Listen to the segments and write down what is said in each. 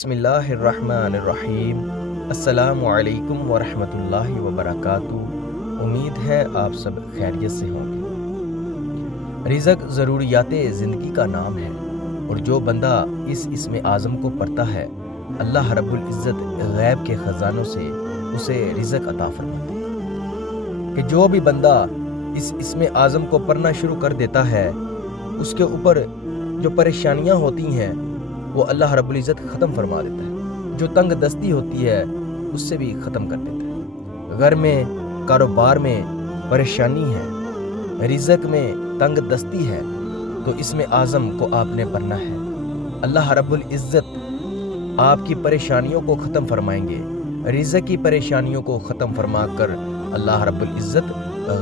بسم اللہ الرحمن الرحیم۔ السلام علیکم ورحمۃ اللہ وبرکاتہ۔ امید ہے آپ سب خیریت سے ہوں گے۔ رزق ضروریات زندگی کا نام ہے، اور جو بندہ اس اسم اعظم کو پڑھتا ہے اللہ رب العزت غیب کے خزانوں سے اسے رزق عطا فرماتے ہیں۔ کہ جو بھی بندہ اس اسم اعظم کو پڑھنا شروع کر دیتا ہے اس کے اوپر جو پریشانیاں ہوتی ہیں وہ اللہ رب العزت ختم فرما دیتا ہے، جو تنگ دستی ہوتی ہے اس سے بھی ختم کر دیتا ہے۔ گھر میں کاروبار میں پریشانی ہے، رزق میں تنگ دستی ہے، تو اسم اعظم کو آپ نے پڑھنا ہے۔ اللہ رب العزت آپ کی پریشانیوں کو ختم فرمائیں گے، رزق کی پریشانیوں کو ختم فرما کر اللہ رب العزت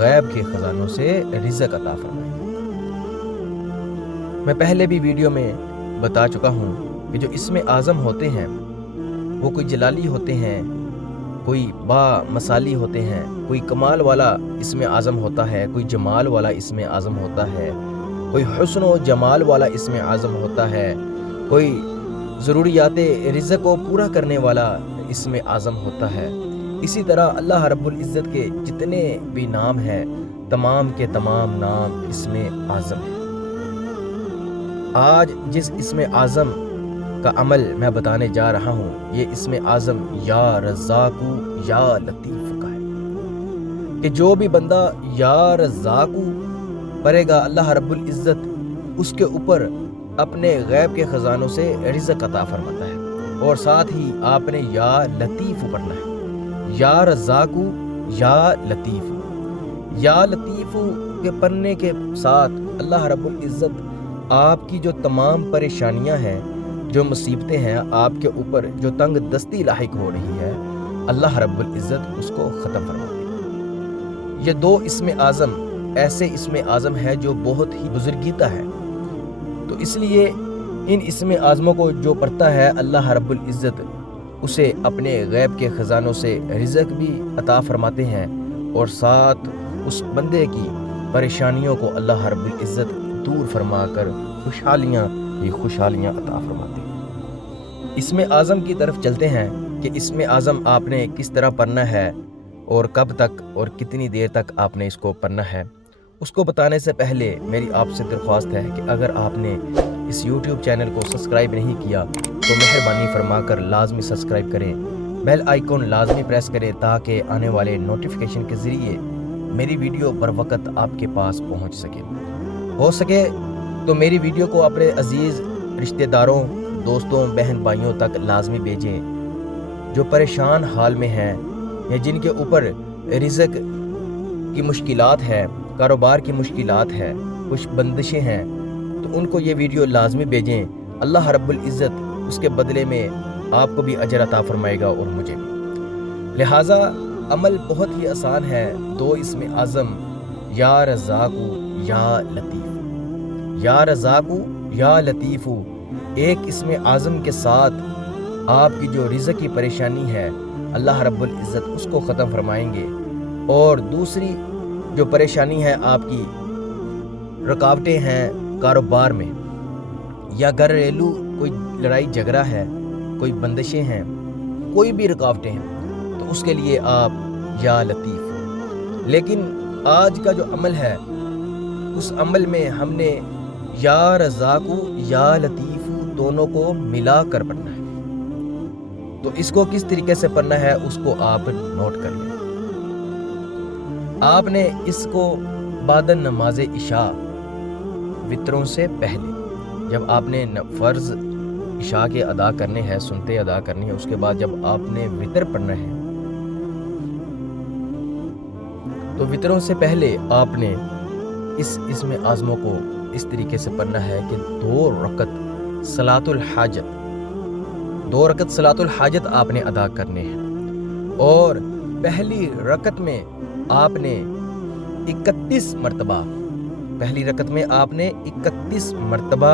غیب کے خزانوں سے رزق عطا فرمائیں گے۔ میں پہلے بھی ویڈیو میں بتا چکا ہوں کہ جو اسم اعظم ہوتے ہیں وہ کوئی جلالی ہوتے ہیں، کوئی با مثالی ہوتے ہیں، کوئی کمال والا اسم اعظم ہوتا ہے، کوئی جمال والا اسم اعظم ہوتا ہے، کوئی حسن و جمال والا اسم اعظم ہوتا ہے، کوئی ضروریات رزق کو پورا کرنے والا اسم اعظم ہوتا ہے۔ اسی طرح اللہ رب العزت کے جتنے بھی نام ہیں تمام کے تمام نام اسم اعظم ہیں۔ آج جس اسم اعظم کا عمل میں بتانے جا رہا ہوں یہ اسم اعظم یا رزاقو یا لطیف کا ہے، کہ جو بھی بندہ یا رزاقو پڑھے گا اللہ رب العزت اس کے اوپر اپنے غیب کے خزانوں سے رزق عطا فرماتا ہے، اور ساتھ ہی آپ نے یا لطیف پڑھنا ہے۔ یا رزاقو یا لطیف، یا لطیف کے پڑھنے کے ساتھ اللہ رب العزت آپ کی جو تمام پریشانیاں ہیں، جو مصیبتیں ہیں آپ کے اوپر، جو تنگ دستی لاحق ہو رہی ہے، اللہ رب العزت اس کو ختم فرما دے گا۔ یہ دو اسم اعظم ایسے اسم اعظم ہے جو بہت ہی بزرگیتا ہے، تو اس لیے ان اسم اعظموں کو جو پڑھتا ہے اللہ رب العزت اسے اپنے غیب کے خزانوں سے رزق بھی عطا فرماتے ہیں، اور ساتھ اس بندے کی پریشانیوں کو اللہ رب العزت دور فرما کر خوشحالیاں ہی خوشحالیاں عطا فرماتے ہیں۔ اسم اعظم کی طرف چلتے ہیں کہ اسم اعظم آپ نے کس طرح پڑھنا ہے اور کب تک اور کتنی دیر تک آپ نے اس کو پڑھنا ہے۔ اس کو بتانے سے پہلے میری آپ سے درخواست ہے کہ اگر آپ نے اس یوٹیوب چینل کو سبسکرائب نہیں کیا تو مہربانی فرما کر لازمی سبسکرائب کریں، بیل آئیکن لازمی پریس کریں تاکہ آنے والے نوٹیفیکیشن کے ذریعے میری ویڈیو بر وقت آپ کے پاس پہنچ سکے۔ ہو سکے تو میری ویڈیو کو اپنے عزیز رشتہ داروں، دوستوں، بہن بھائیوں تک لازمی بھیجیں جو پریشان حال میں ہیں یا جن کے اوپر رزق کی مشکلات ہے، کاروبار کی مشکلات ہے، کچھ بندشیں ہیں، تو ان کو یہ ویڈیو لازمی بھیجیں۔ اللہ رب العزت اس کے بدلے میں آپ کو بھی اجر عطا فرمائے گا اور مجھے بھی۔ لہٰذا عمل بہت ہی آسان ہے، دو اسم اعظم یا رزاقو یا لطیف، یا رزاقو یا لطیفو، ایک اسم اعظم کے ساتھ آپ کی جو رزق کی پریشانی ہے اللہ رب العزت اس کو ختم فرمائیں گے، اور دوسری جو پریشانی ہے آپ کی رکاوٹیں ہیں کاروبار میں یا گھریلو کوئی لڑائی جھگڑا ہے، کوئی بندشیں ہیں، کوئی بھی رکاوٹیں ہیں، تو اس کے لیے آپ یا لطیف۔ لیکن آج کا جو عمل ہے اس عمل میں ہم نے یا رزاقو یا لطیف دونوں کو ملا کر پڑھنا ہے، تو اس کو کس طریقے سے پڑھنا ہے اس کو آپ نوٹ کر لیں۔ آپ نے اس کو بعد نماز عشاء وطروں سے پہلے، جب آپ نے فرض عشاء کے ادا کرنے ہیں، سنتے ادا کرنی ہے، اس کے بعد جب آپ نے وطر پڑھنا ہے تو وطروں سے پہلے آپ نے اس اسم اعظموں کو اس طریقے سے پڑھنا ہے کہ 2 رکعت صلاۃ الحاجت، 2 رکعت صلاۃ الحاجت آپ نے ادا کرنے ہیں، اور پہلی رکعت میں آپ نے 31 مرتبہ، پہلی رکعت میں آپ نے 31 مرتبہ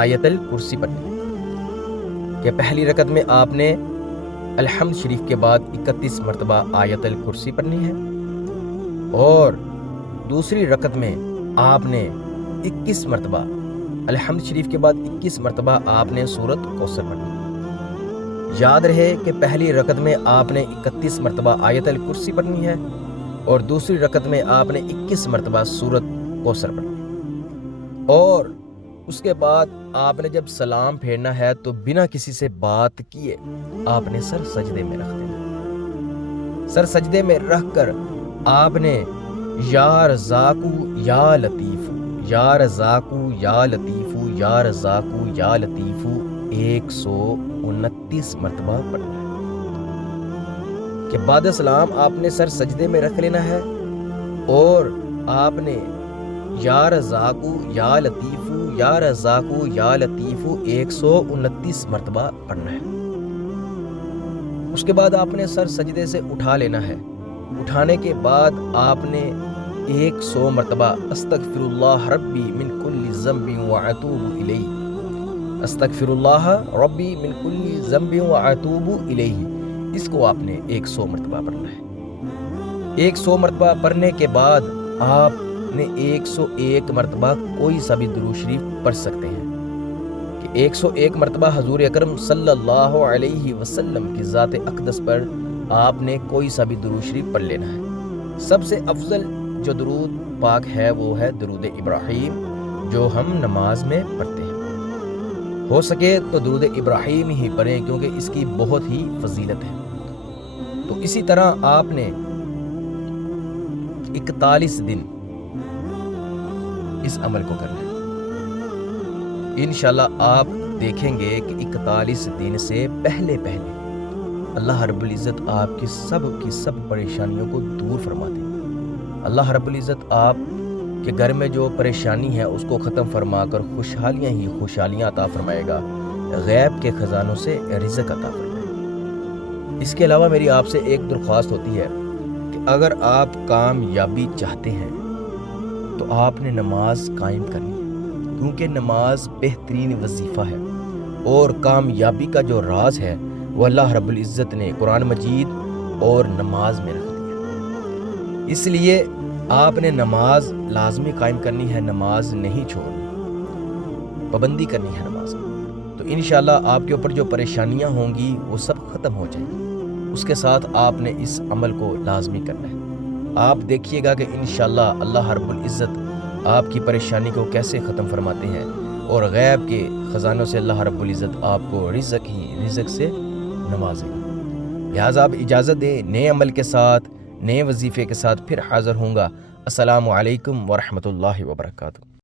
آیت الکرسی پڑھنی ہے، کہ پہلی رکعت میں آپ نے الحمد شریف کے بعد 31 مرتبہ آیت الکرسی پڑھنی ہے، اور دوسری رکعت میں آپ نے 21 مرتبہ الحمد شریف کے بعد 21 مرتبہ آپ نے سورت کوثر پڑھنی ہے۔ یاد رہے کہ پہلی رکعت میں آپ نے 31 مرتبہ آیت الکرسی پڑھنی ہے اور دوسری رکعت میں آپ نے 21 مرتبہ سورت کوثر پڑھنی ہے، اور اس کے بعد آپ نے جب سلام پھیرنا ہے تو بنا کسی سے بات کیے آپ نے سر سجدے میں رکھ دینا۔ سر سجدے میں رکھ کر آپ نے یا رزاقو یا لطیفو، یا رزاقو یا لطیفو، یا رزاقو یا لطیفو 129 مرتبہ پڑھنا ہے۔ کہ بعد سلام آپ نے سر سجدے میں رکھ لینا ہے اور آپ نے یا رزاقو یا لطیفو، یا رزاقو یا لطیفو 129 مرتبہ پڑھنا ہے۔ اس کے بعد آپ نے سر سجدے سے اٹھا لینا ہے۔ اٹھانے کے بعد آپ نے 100 مرتبہ استغفر اللہ ربی من کل ذنب واتوب الیہ، استغفر اللہ ربی من کل ذنب واتوب الیہ، اس کو آپ نے 100 مرتبہ پڑھنا ہے۔ 100 مرتبہ پڑھنے کے بعد آپ نے 101 مرتبہ کوئی سا بھی درود شریف پڑھ سکتے ہیں۔ کہ 101 مرتبہ حضور اکرم صلی اللہ علیہ وسلم کی ذات اقدس پر آپ نے کوئی سا بھی درود شریف پڑھ لینا ہے۔ سب سے افضل جو درود پاک ہے وہ ہے درود ابراہیم، جو ہم نماز میں پڑھتے ہیں۔ ہو سکے تو درود ابراہیم ہی پڑھیں کیونکہ اس کی بہت ہی فضیلت ہے۔ تو اسی طرح آپ نے 41 دن اس عمل کو کرنا ہے۔ انشاءاللہ آپ دیکھیں گے کہ 41 دن سے پہلے اللہ رب العزت آپ کی سب پریشانیوں کو دور فرما دیں۔ اللہ رب العزت آپ کے گھر میں جو پریشانی ہے اس کو ختم فرما کر خوشحالیاں ہی خوشحالیاں عطا فرمائے گا، غیب کے خزانوں سے رزق عطا فرمائے۔ اس کے علاوہ میری آپ سے ایک درخواست ہوتی ہے کہ اگر آپ کامیابی چاہتے ہیں تو آپ نے نماز قائم کرنی ہے، کیونکہ نماز بہترین وظیفہ ہے اور کامیابی کا جو راز ہے وہ اللہ رب العزت نے قرآن مجید اور نماز میں رکھ دیا۔ اس لیے آپ نے نماز لازمی قائم کرنی ہے، نماز نہیں چھوڑنی، پابندی کرنی ہے نماز میں۔ تو انشاءاللہ آپ کے اوپر جو پریشانیاں ہوں گی وہ سب ختم ہو جائیں گی۔ اس کے ساتھ آپ نے اس عمل کو لازمی کرنا ہے۔ آپ دیکھیے گا کہ انشاءاللہ اللہ رب العزت آپ کی پریشانی کو کیسے ختم فرماتے ہیں اور غیب کے خزانوں سے اللہ رب العزت آپ کو رزق سے نوازے گا۔ لہٰذا آپ اجازت دیں، نئے عمل کے ساتھ، نئے وظیفے کے ساتھ پھر حاضر ہوں گا۔ السلام علیکم ورحمۃ اللہ وبرکاتہ۔